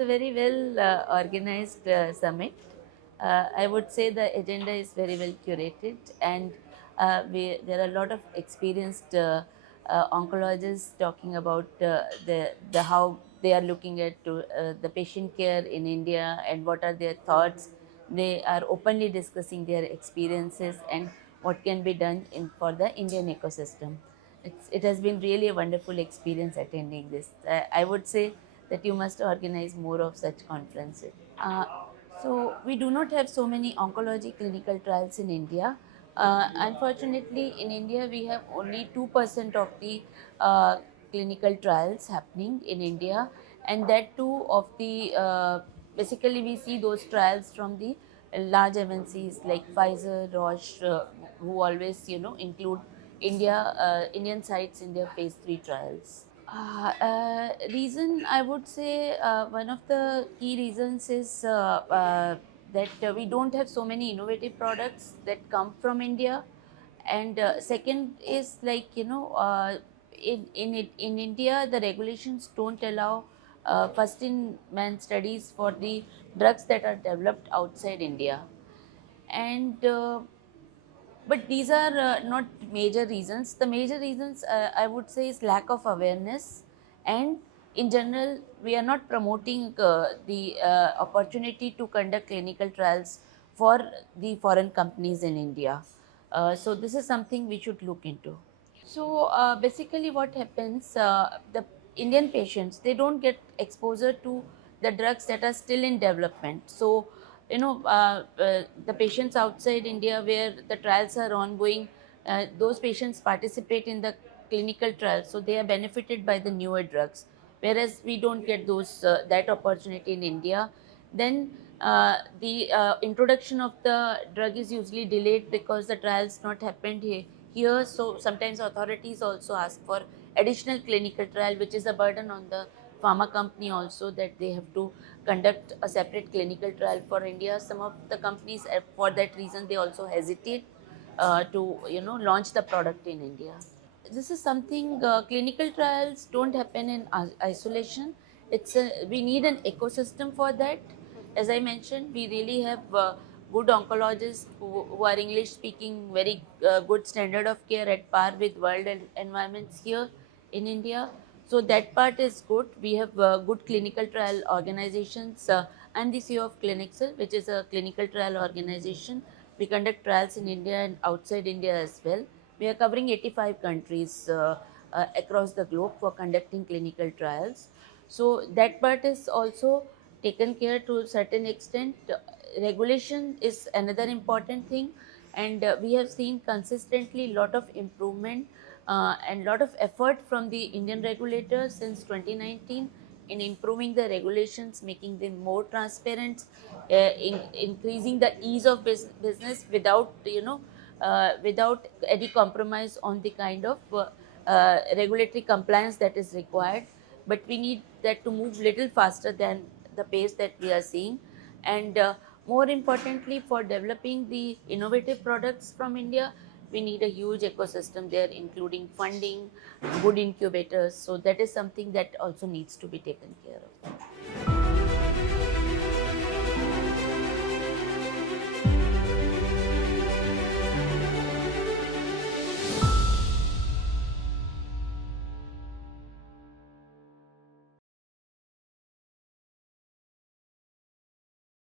a very well organized summit. I would say the agenda is very well curated, and there are a lot of experienced oncologists talking about the how they are looking at the patient care in India and what are their thoughts. They are openly discussing their experiences and what can be done for the Indian ecosystem. It has been really a wonderful experience attending this. I would say that you must organize more of such conferences. So we do not have so many oncology clinical trials in India. Unfortunately, in India, we have only 2% of the clinical trials happening in India, and that too of the basically we see those trials from the large MNCs like Pfizer, Roche, who always include Indian sites in their phase 3 trials. Reason I would say one of the key reasons is that we don't have so many innovative products that come from India, and second is like in India the regulations don't allow first in man studies for the drugs that are developed outside India, and but these are not major reasons. The major reasons I would say is lack of awareness, and in general we are not promoting the opportunity to conduct clinical trials for the foreign companies in India. So this is something we should look into. So basically, what happens? The Indian patients, they don't get exposure to the drugs that are still in development. So the patients outside India where the trials are ongoing, those patients participate in the clinical trials, so they are benefited by the newer drugs. Whereas we don't get those that opportunity in India. Then the introduction of the drug is usually delayed because the trials not happened here. So sometimes authorities also ask for additional clinical trial, which is a burden on the pharma company also, that they have to conduct a separate clinical trial for India. Some of the companies, for that reason, they also hesitate to launch the product in India. This is something, clinical trials don't happen in isolation. We need an ecosystem for that. As I mentioned, we really have good oncologists who are English speaking, very good standard of care at par with world environments here in India. So that part is good. We have good clinical trial organizations. I'm the CEO of Clinicsel, which is a clinical trial organization. We conduct trials in India and outside India as well. We are covering 85 countries across the globe for conducting clinical trials. So that part is also taken care to a certain extent. Regulation is another important thing, and we have seen consistently lot of improvement and lot of effort from the Indian regulators since 2019 in improving the regulations, making them more transparent, increasing the ease of business without without any compromise on the kind of regulatory compliance that is required. But we need that to move little faster than the pace that we are seeing, and more importantly, for developing the innovative products from India, we need a huge ecosystem there, including funding, good incubators. So that is something that also needs to be taken care of.